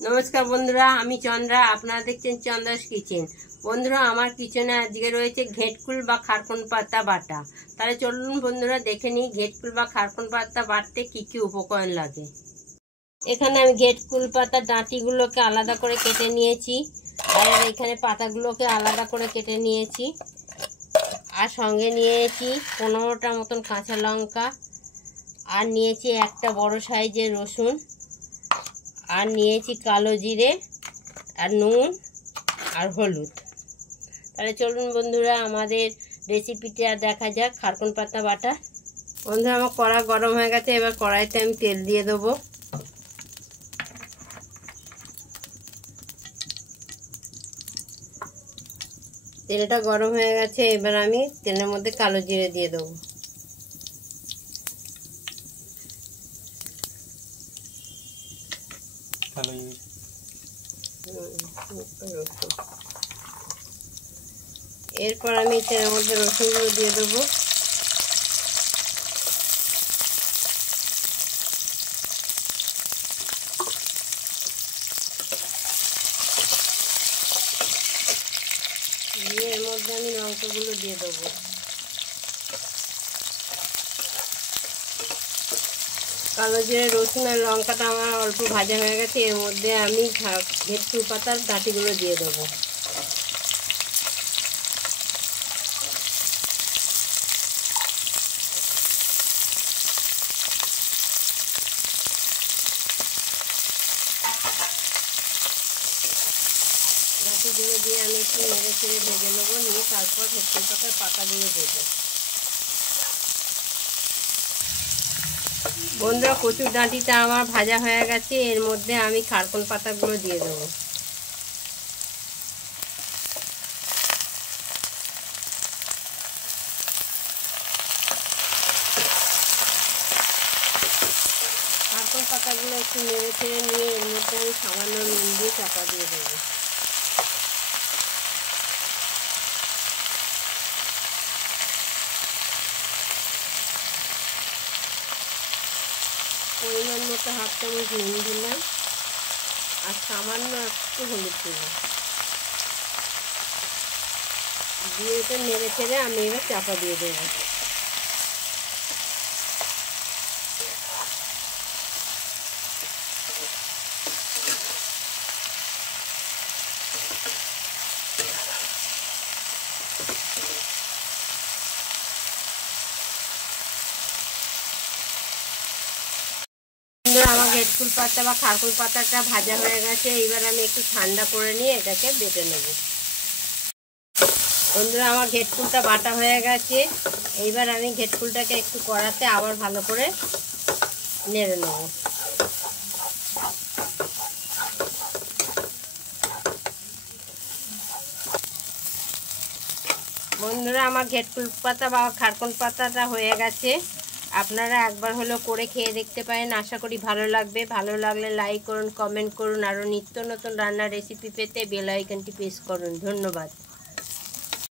নমস্কার বন্ধুরা, আমি চন্দ্রা। আপনারা দেখছেন চন্দ্রাস কিচেন। বন্ধুরা, আমার কিচেনে আজকে রয়েছে ঘেটকুল বা খারকুন পাতা বাটা। তাহলে চলুন বন্ধুরা দেখে নিই ঘেটকুল বা খারকুন পাতা বাটতে কি কি উপকরণ লাগে। এখানে আমি ঘেটকুল পাতার ডাঁটিগুলোকে আলাদা করে কেটে নিয়েছি, আর এখানে পাতাগুলোকে আলাদা করে কেটে নিয়েছি, আর সঙ্গে নিয়েছি 15টা মতন কাঁচা লঙ্কা, আর নিয়েছি একটা বড় সাইজের রসুন, আর নিয়েছি কালো জিরে, আর নুন, আর হলুদ। তাহলে চলুন বন্ধুরা আমাদের রেসিপিটা দেখা যাক, খারকুন পাতা বাটা। বন্ধুরা, আমার কড়া গরম হয়ে গেছে। এবার কড়াইতে আমি তেল দিয়ে দেবো। তেলটা গরম হয়ে গেছে। এবার আমি তেলের মধ্যে কালো জিরে দিয়ে দেবো। এরপর আমি তেলের মধ্যে রসুনগুলো দিয়ে দেবো। দিয়ে এর মধ্যে আমি লঙ্কাগুলো দিয়ে দেবো। কালো জিরে, রসুন আর লঙ্কাটা আমার অল্প ভাজা হয়ে গেছে। এর মধ্যে আমি ঘেটকুল পাতার ডাঁটিগুলো দিয়ে দেবো। ডাঁটিগুলো দিয়ে আমি একটু নেড়ে চেড়ে ভেজে নেবো। নিয়ে তারপর ঘেটকুল পাতার পাতাগুলো দেবো। বন্ধুরা, কচুর ডাঁটিটা আমার ভাজা হয়ে গেছে। এর মধ্যে আমি খারকুন পাতাগুলো দিয়ে দেবো। খারকুন পাতাগুলো একটু নেড়ে ছেড়ে নিয়ে এর মধ্যে আমি সামান্য নুন দিয়ে চাপা দিয়ে দেবো। পরিমাণ মতো 1/2 চামচ নুন দিলাম, আর সামান্য একটু হলুদ দিলাম। দিয়ে এটা নেড়ে ছেড়ে আমি এবার চাপা দিয়ে দেবো। আমার ঘেটকুল পাতা বা খারকুন পাতাটা ভাজা হয়ে গেছে। এবার আমি একটু ঠান্ডা করে নিয়ে এটাকে বেটে নেব। বন্ধুরা, আমার ঘেটকুলটা বাটা হয়ে গেছে। এইবার আমি ঘেটকুলটাকে একটু কড়াতে আবার ভালো করে নেড়ে নেব। বন্ধুরা, আমার ঘেটকুল পাতা বা খারকুন পাতাটা হয়ে গেছে। আপনারা একবার হলেও করে খেয়ে দেখতে পারেন। আশা করি ভালো লাগবে। ভালো লাগলে লাইক করুন, কমেন্ট করুন। আরও নিত্য নতুন রান্নার রেসিপি পেতে বেল আইকনটি প্রেস করুন। ধন্যবাদ।